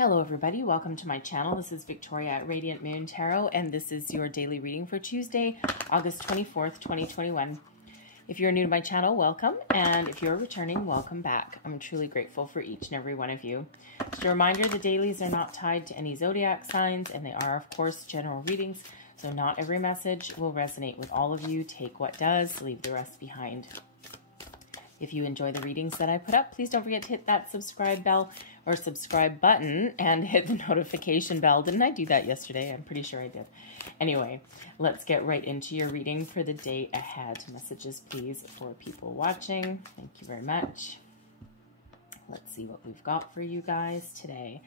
Hello everybody, welcome to my channel. This is Victoria at Radiant Moon Tarot, and this is your daily reading for Tuesday, August 24th, 2021. If you're new to my channel, welcome, and if you're returning, welcome back. I'm truly grateful for each and every one of you. Just a reminder, the dailies are not tied to any zodiac signs, and they are, of course, general readings, so not every message will resonate with all of you. Take what does, leave the rest behind. If you enjoy the readings that I put up, please don't forget to hit that subscribe bell or subscribe button and hit the notification bell. Didn't I do that yesterday? I'm pretty sure I did. Anyway, let's get right into your reading for the day ahead. Messages, please, for people watching. Thank you very much. Let's see what we've got for you guys today.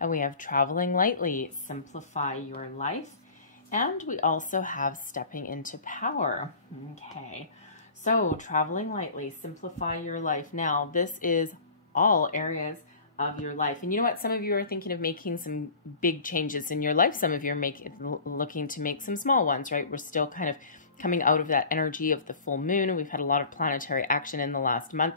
And we have traveling lightly, simplify your life. And we also have stepping into power. Okay. So, traveling lightly, simplify your life. Now, this is all areas of your life. And you know what? Some of you are thinking of making some big changes in your life. Some of you are looking to make some small ones, right? We're still kind of coming out of that energy of the full moon. We've had a lot of planetary action in the last month.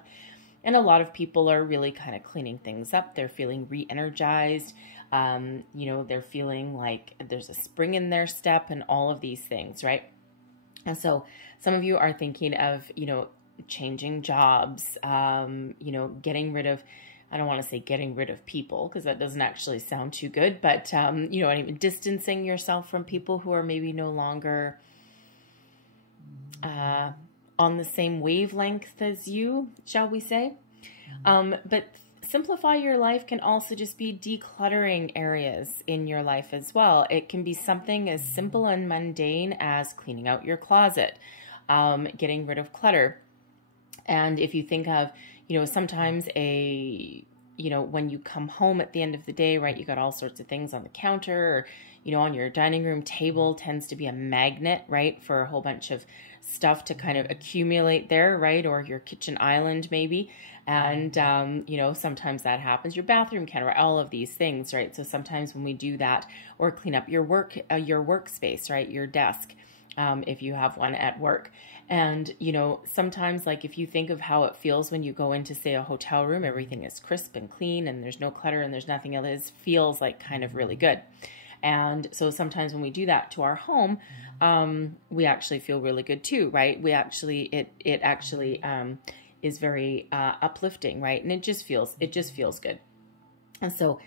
And a lot of people are really kind of cleaning things up. They're feeling re-energized. You know, they're feeling like there's a spring in their step and all of these things, right? And so some of you are thinking of, you know, changing jobs, you know, getting rid of, I don't want to say getting rid of people because that doesn't actually sound too good, but, you know, distancing yourself from people who are maybe no longer on the same wavelength as you, shall we say. But simplify your life can also just be decluttering areas in your life as well. It can be something as simple and mundane as cleaning out your closet, getting rid of clutter. And if you think of, you know, sometimes you know, when you come home at the end of the day, right, you got all sorts of things on the counter or, you know, on your dining room table tends to be a magnet, right, for a whole bunch of stuff to kind of accumulate there, right, or your kitchen island maybe. And, you know, sometimes that happens. Your bathroom counter, all of these things, right? So sometimes when we do that, or clean up your workspace, right, your desk, if you have one at work. And, you know, sometimes like if you think of how it feels when you go into, say, a hotel room, everything is crisp and clean and there's no clutter and there's nothing else, feels like kind of really good. And so sometimes when we do that to our home, we actually feel really good too, right? We actually, it actually is very uplifting, right? And it just feels good. And so,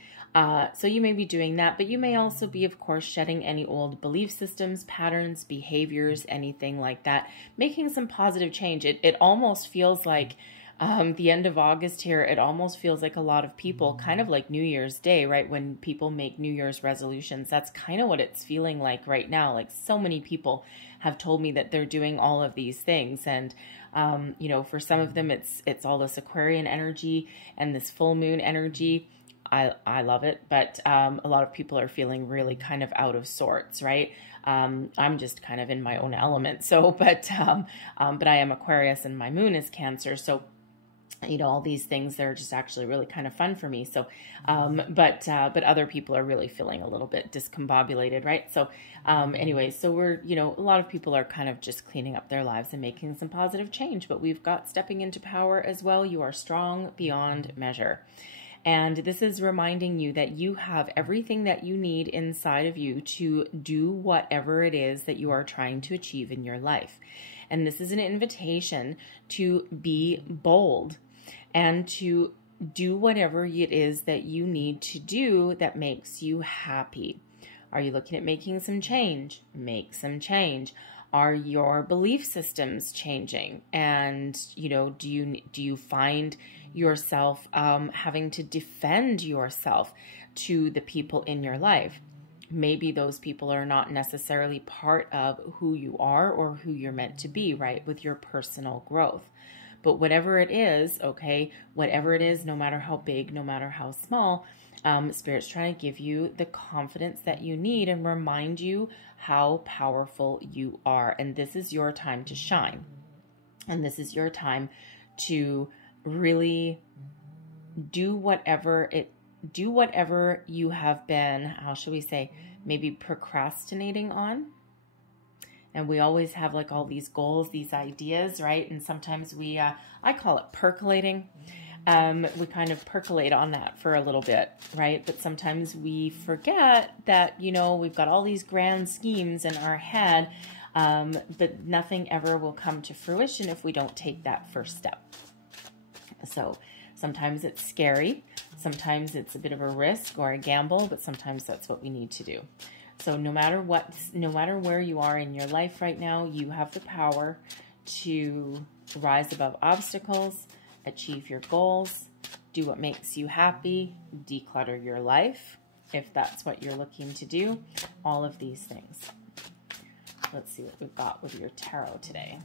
so you may be doing that, but you may also be, of course, shedding any old belief systems, patterns, behaviors, anything like that, making some positive change. It almost feels like the end of August here, it almost feels like a lot of people, kind of like New Year's Day, right? When people make New Year's resolutions, that's kind of what it's feeling like right now. Like so many people have told me that they're doing all of these things. And, you know, for some of them, it's all this Aquarian energy and this full moon energy. I love it, but a lot of people are feeling really kind of out of sorts, right? I'm just kind of in my own element. So, but I am Aquarius and my moon is Cancer. So, you know, all these things, they're just actually really kind of fun for me. So, but other people are really feeling a little bit discombobulated, right? So, anyways, so we're, you know, a lot of people are kind of just cleaning up their lives and making some positive change, but we've got stepping into power as well. You are strong beyond measure. And this is reminding you that you have everything that you need inside of you to do whatever it is that you are trying to achieve in your life. And this is an invitation to be bold and to do whatever it is that you need to do that makes you happy. Are you looking at making some change? Make some change. Are your belief systems changing? And, you know, do you find yourself having to defend yourself to the people in your life? Maybe those people are not necessarily part of who you are or who you're meant to be, right, with your personal growth. But whatever it is, okay, whatever it is, no matter how big, no matter how small, Spirit's trying to give you the confidence that you need and remind you how powerful you are. And this is your time to shine. And this is your time to really do whatever you have been, how should we say, maybe procrastinating on. And we always have like all these goals, these ideas, right? And sometimes I call it percolating. we kind of percolate on that for a little bit, right? But sometimes we forget that, you know, we've got all these grand schemes in our head, but nothing ever will come to fruition if we don't take that first step. So sometimes it's scary, sometimes it's a bit of a risk or a gamble, but sometimes that's what we need to do. So no matter what, no matter where you are in your life right now, you have the power to rise above obstacles, achieve your goals, do what makes you happy, declutter your life, if that's what you're looking to do, all of these things. Let's see what we've got with your tarot today.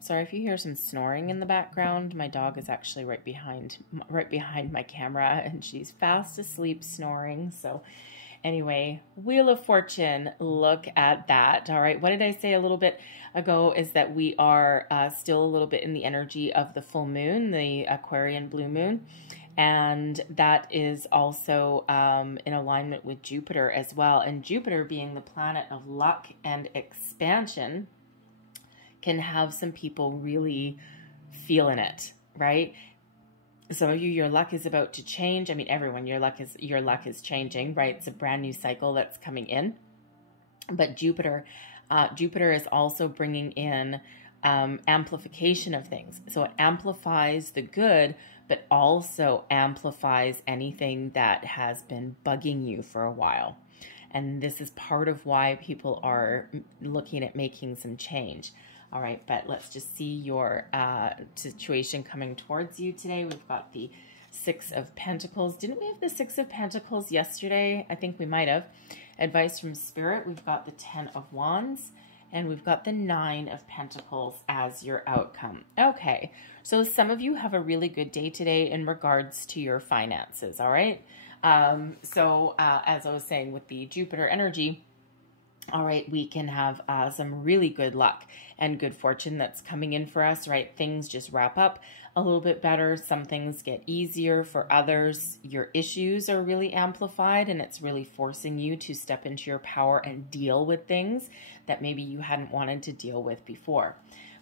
Sorry if you hear some snoring in the background. My dog is actually right behind my camera, and she's fast asleep snoring. So anyway, Wheel of Fortune, look at that. All right, what did I say a little bit ago is that we are still a little bit in the energy of the full moon, the Aquarian blue moon. And that is also in alignment with Jupiter as well. And Jupiter, being the planet of luck and expansion, can have some people really feeling it, right? Some of you, your luck is about to change. I mean, everyone, your luck is changing, right? It's a brand new cycle that's coming in. But Jupiter is also bringing in amplification of things. So it amplifies the good, but also amplifies anything that has been bugging you for a while. And this is part of why people are looking at making some change. All right, but let's just see your situation coming towards you today. We've got the Six of Pentacles. Didn't we have the Six of Pentacles yesterday? I think we might have. Advice from Spirit. We've got the Ten of Wands, and we've got the Nine of Pentacles as your outcome. Okay, so some of you have a really good day today in regards to your finances, all right? As I was saying with the Jupiter energy, all right, we can have some really good luck and good fortune that's coming in for us, right? Things just wrap up a little bit better. Some things get easier for others. Your issues are really amplified, and it's really forcing you to step into your power and deal with things that maybe you hadn't wanted to deal with before.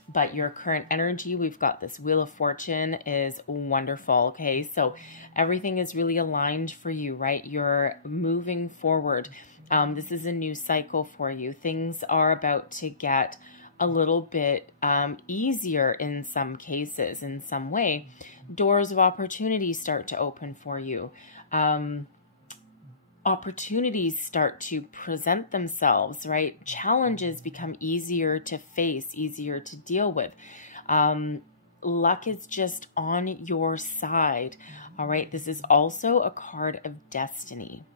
But your current energy, we've got this Wheel of Fortune, is wonderful, okay? So everything is really aligned for you, right? You're moving forward. This is a new cycle for you. Things are about to get a little bit easier in some cases, in some way. Doors of opportunity start to open for you. Opportunities start to present themselves, right? Challenges become easier to face, easier to deal with. Luck is just on your side, all right? This is also a card of destiny.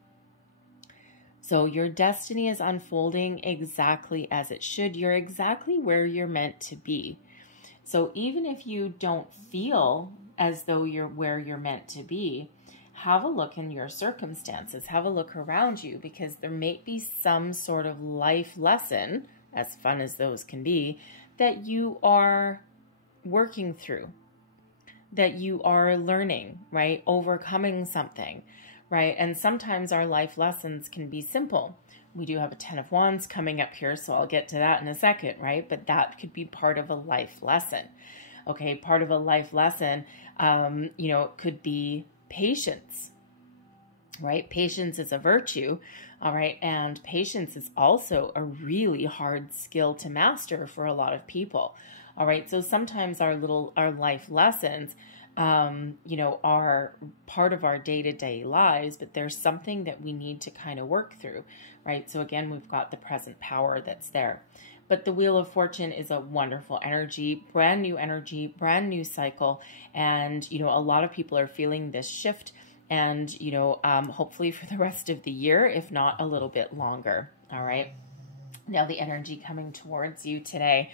So your destiny is unfolding exactly as it should. You're exactly where you're meant to be. So even if you don't feel as though you're where you're meant to be, have a look in your circumstances. Have a look around you, because there may be some sort of life lesson, as fun as those can be, that you are working through, that you are learning, right? Overcoming something. Right? And sometimes our life lessons can be simple. We do have a Ten of Wands coming up here, so I'll get to that in a second, right? But that could be part of a life lesson. Okay, part of a life lesson, you know, it could be patience, right? Patience is a virtue, all right? And patience is also a really hard skill to master for a lot of people, all right? So sometimes our life lessons, you know, are part of our day-to-day lives, but there's something that we need to kind of work through, right? So again, we've got the present power that's there. But the Wheel of Fortune is a wonderful energy, brand new cycle. And, you know, a lot of people are feeling this shift, and, you know, hopefully for the rest of the year, if not a little bit longer. All right. Now the energy coming towards you today.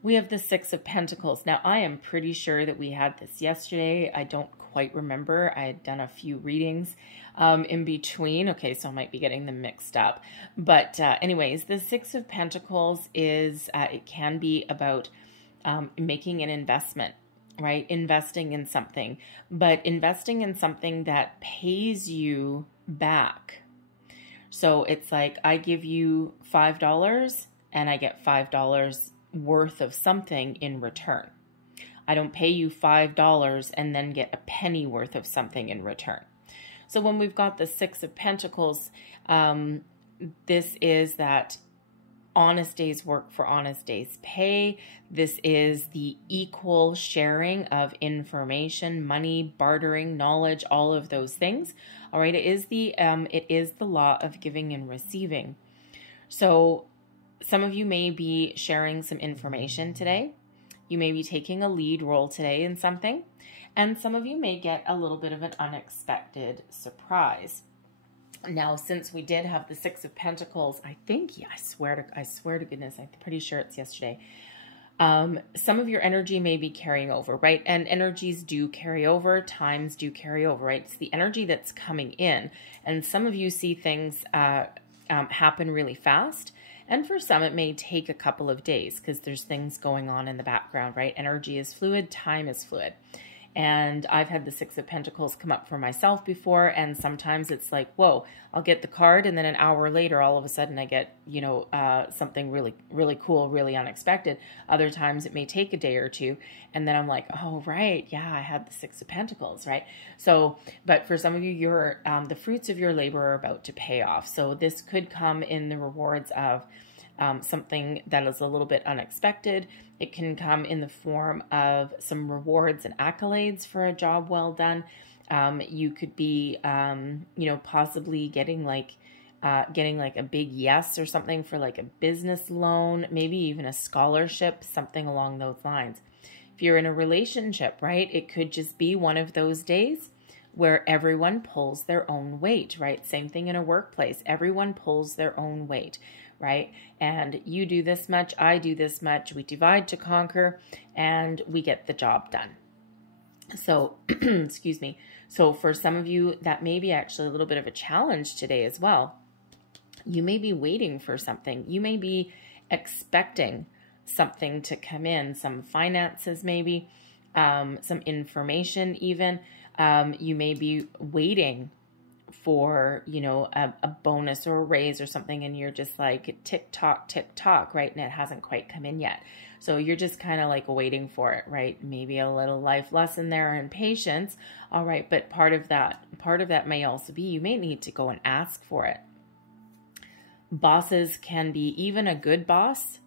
We have the Six of Pentacles. Now, I am pretty sure that we had this yesterday. I don't quite remember. I had done a few readings in between. Okay, so I might be getting them mixed up. But anyways, the Six of Pentacles is, it can be about making an investment, right? Investing in something, but investing in something that pays you back. So it's like, I give you $5 and I get $5 worth of something in return. I don't pay you $5 and then get a penny worth of something in return. So when we've got the Six of Pentacles, this is that honest day's work for honest day's pay. This is the equal sharing of information, money, bartering, knowledge, all of those things. All right, it is the law of giving and receiving. So some of you may be sharing some information today. You may be taking a lead role today in something, and some of you may get a little bit of an unexpected surprise. Now, since we did have the Six of Pentacles, I think, yeah, I swear to goodness, I'm pretty sure it's yesterday. Some of your energy may be carrying over, right? And energies do carry over, times do carry over, right? It's the energy that's coming in. And some of you see things happen really fast. And for some, it may take a couple of days because there's things going on in the background, right? Energy is fluid, time is fluid. And I've had the Six of Pentacles come up for myself before, and sometimes it's like, whoa, I'll get the card, and then an hour later, all of a sudden I get, you know, something really, really cool, really unexpected. Other times it may take a day or two, and then I'm like, oh, right, yeah, I had the Six of Pentacles, right? So, but for some of you, you're, the fruits of your labor are about to pay off. So this could come in the rewards of something that is a little bit unexpected. It can come in the form of some rewards and accolades for a job well done. You could be, you know, possibly getting like a big yes or something for like a business loan, maybe even a scholarship, something along those lines. If you're in a relationship, right, it could just be one of those days where everyone pulls their own weight, right? Same thing in a workplace. Everyone pulls their own weight, right? And you do this much, I do this much, we divide to conquer, and we get the job done. So, excuse me. So for some of you, that may be actually a little bit of a challenge today as well. You may be waiting for something. You may be expecting something to come in, some finances maybe, some information even. You may be waiting for, you know, a bonus or a raise or something, and you're just like tick tock, right? And it hasn't quite come in yet. So you're just kind of like waiting for it, right? Maybe a little life lesson there and patience. All right. But part of that may also be, you may need to go and ask for it. Bosses can be, even a good boss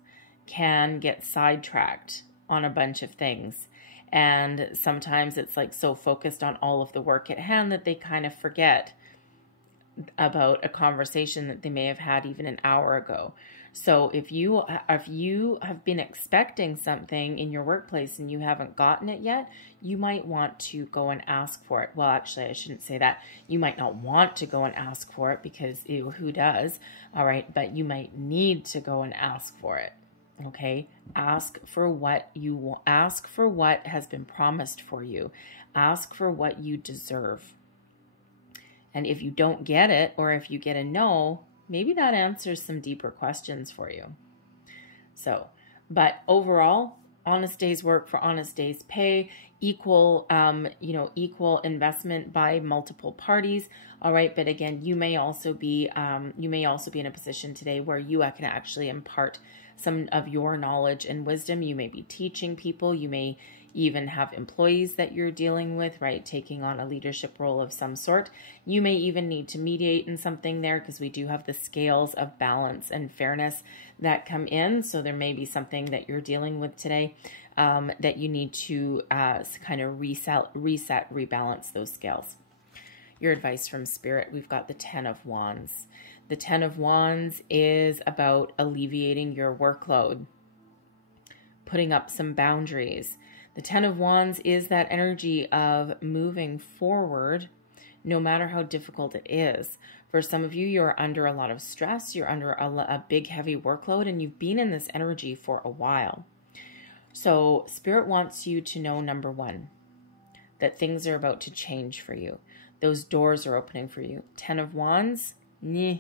can get sidetracked on a bunch of things. And sometimes it's like so focused on all of the work at hand that they kind of forget about a conversation that they may have had even an hour ago. So if you have been expecting something in your workplace and you haven't gotten it yet, you might want to go and ask for it. Well, actually, I shouldn't say that. You might not want to go and ask for it because ew, who does? All right, but you might need to go and ask for it. Okay, ask for what you want. Ask for what has been promised for you. Ask for what you deserve. And if you don't get it, or if you get a no, maybe that answers some deeper questions for you. So, but overall, honest day's work for honest day's pay, equal, equal investment by multiple parties. All right. But again, you may also be in a position today where you can actually impart some of your knowledge and wisdom. You may be teaching people. You may even have employees that you're dealing with, right? Taking on a leadership role of some sort. You may even need to mediate in something there because we do have the scales of balance and fairness that come in. So there may be something that you're dealing with today that you need to kind of rebalance those scales. Your advice from Spirit, we've got the 10 of Wands. The 10 of Wands is about alleviating your workload, putting up some boundaries. The 10 of Wands is that energy of moving forward, no matter how difficult it is. For some of you, you're under a lot of stress, you're under a big, heavy workload, and you've been in this energy for a while. So Spirit wants you to know, number one, that things are about to change for you. Those doors are opening for you. 10 of Wands, meh.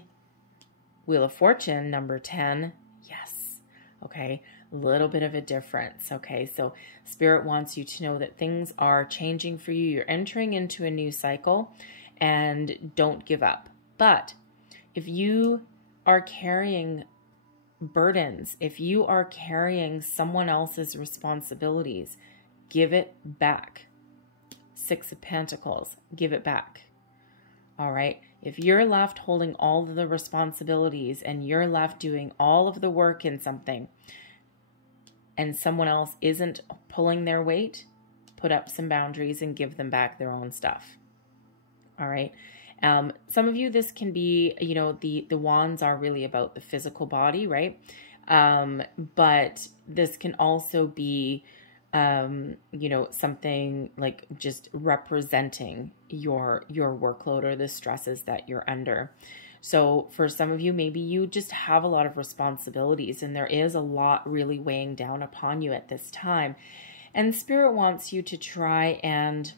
Wheel of Fortune, number 10, yes. Okay, a little bit of a difference. Okay, so Spirit wants you to know that things are changing for you. You're entering into a new cycle, and don't give up. But if you are carrying burdens, if you are carrying someone else's responsibilities, give it back. Six of Pentacles, give it back. All right. If you're left holding all of the responsibilities and you're left doing all of the work in something and someone else isn't pulling their weight, put up some boundaries and give them back their own stuff. All right. Some of you, this can be, you know, the wands are really about the physical body, right? But this can also be, you know, something like just representing your workload or the stresses that you're under. So for some of you, maybe you just have a lot of responsibilities and there is a lot really weighing down upon you at this time. And Spirit wants you to try and,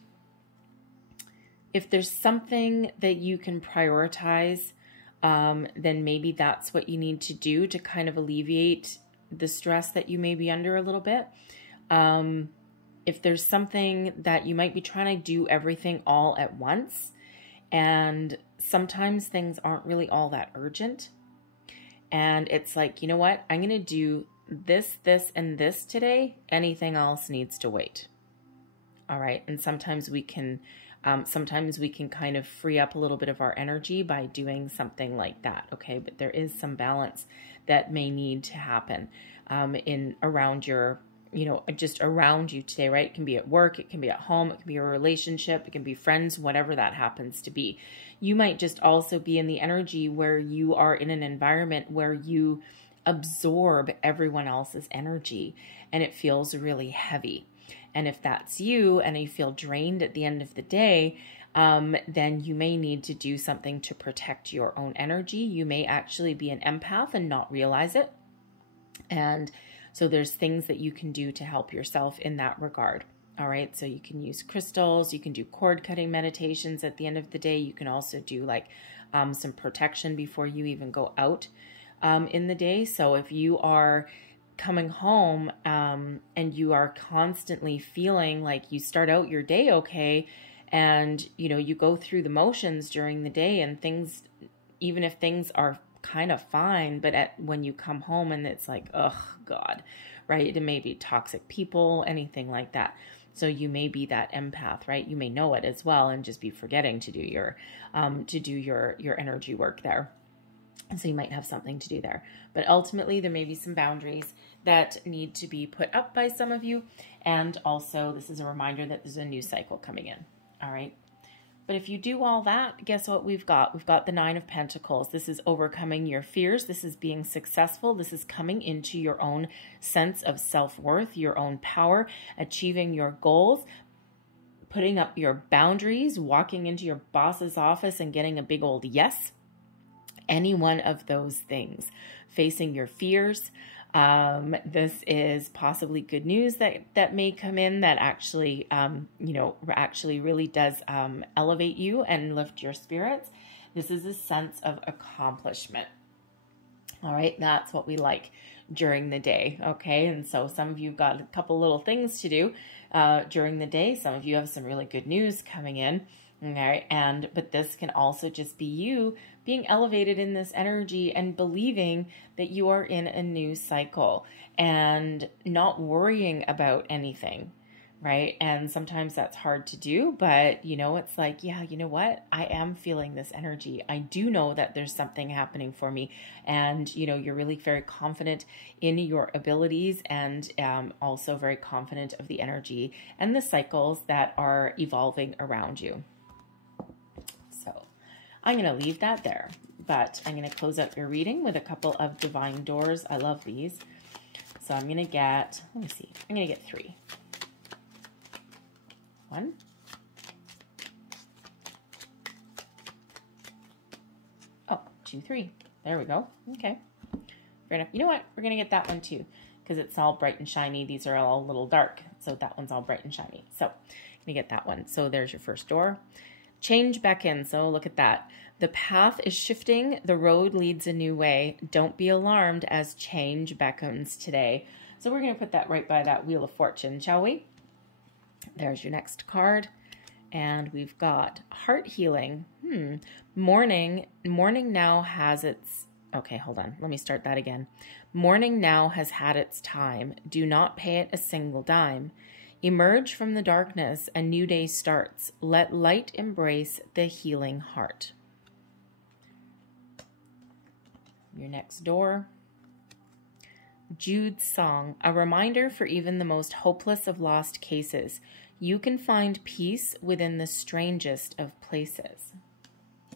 if there's something that you can prioritize, then maybe that's what you need to do to kind of alleviate the stress that you may be under a little bit. If there's something that you might be trying to do everything all at once, and sometimes things aren't really all that urgent, and it's like, you know what, I'm going to do this, this, and this today. Anything else needs to wait. All right. And sometimes we can kind of free up a little bit of our energy by doing something like that. Okay. But there is some balance that may need to happen, around your, you know, just around you today, right? It can be at work, it can be at home, it can be a relationship, it can be friends, whatever that happens to be. You might just also be in the energy where you are in an environment where you absorb everyone else's energy and it feels really heavy. And if that's you and you feel drained at the end of the day, then you may need to do something to protect your own energy. You may actually be an empath and not realize it. And so there's things that you can do to help yourself in that regard. All right. So you can use crystals, you can do cord cutting meditations at the end of the day. You can also do like some protection before you even go out in the day. So if you are coming home and you are constantly feeling like you start out your day okay, and you know, you go through the motions during the day and things, even if things are kind of fine, but when you come home and it's like, oh God, right? It may be toxic people, anything like that. So you may be that empath, right? You may know it as well and just be forgetting to do your energy work there. And so you might have something to do there. But ultimately, there may be some boundaries that need to be put up by some of you. And also, this is a reminder that there's a new cycle coming in. All right. But if you do all that, guess what we've got? We've got the Nine of Pentacles. This is overcoming your fears. This is being successful. This is coming into your own sense of self-worth, your own power, achieving your goals, putting up your boundaries, walking into your boss's office and getting a big old yes. Any one of those things, facing your fears. This is possibly good news that may come in that actually, actually really does elevate you and lift your spirits. This is a sense of accomplishment. All right, that's what we like during the day, okay? And so some of you have got a couple little things to do during the day. Some of you have some really good news coming in. Okay, but this can also just be you being elevated in this energy and believing that you are in a new cycle and not worrying about anything, right? And sometimes that's hard to do, but you know, it's like, yeah, you know what? I am feeling this energy. I do know that there's something happening for me. And, you know, you're really very confident in your abilities and also very confident of the energy and the cycles that are evolving around you. So I'm going to leave that there, but I'm going to close out your reading with a couple of divine doors. I love these. So I'm going to get, let me see, I'm going to get 3. 1. 2, 3. There we go. Okay. Fair enough. You know what? We're going to get that one too, because it's all bright and shiny. These are all a little dark. So that one's all bright and shiny. So I'm going to get that one. So there's your first door. Change beckons. So look at that. The path is shifting. The road leads a new way. Don't be alarmed as change beckons today. So we're going to put that right by that Wheel of Fortune, shall we? There's your next card. And we've got heart healing. Morning now has its... Okay, hold on. Let me start that again. Morning now has had its time. Do not pay it a single dime. Emerge from the darkness, a new day starts. Let light embrace the healing heart. Your next door. Jude's song, a reminder for even the most hopeless of lost cases. You can find peace within the strangest of places.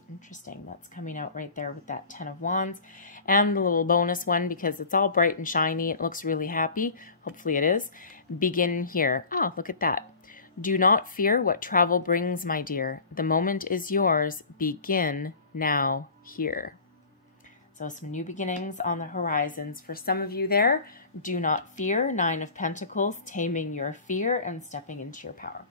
Interesting. That's coming out right there with that 10 of Wands. And the little bonus one, because it's all bright and shiny. It looks really happy. Hopefully it is. Begin here. Oh, look at that. Do not fear what travel brings, my dear. The moment is yours. Begin now here. So some new beginnings on the horizons for some of you there. Do not fear. 9 of Pentacles, taming your fear and stepping into your power.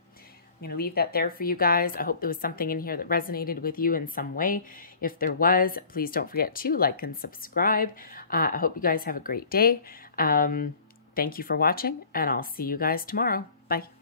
I'm going to leave that there for you guys. I hope there was something in here that resonated with you in some way. If there was, please don't forget to like and subscribe. I hope you guys have a great day. Thank you for watching, and I'll see you guys tomorrow. Bye.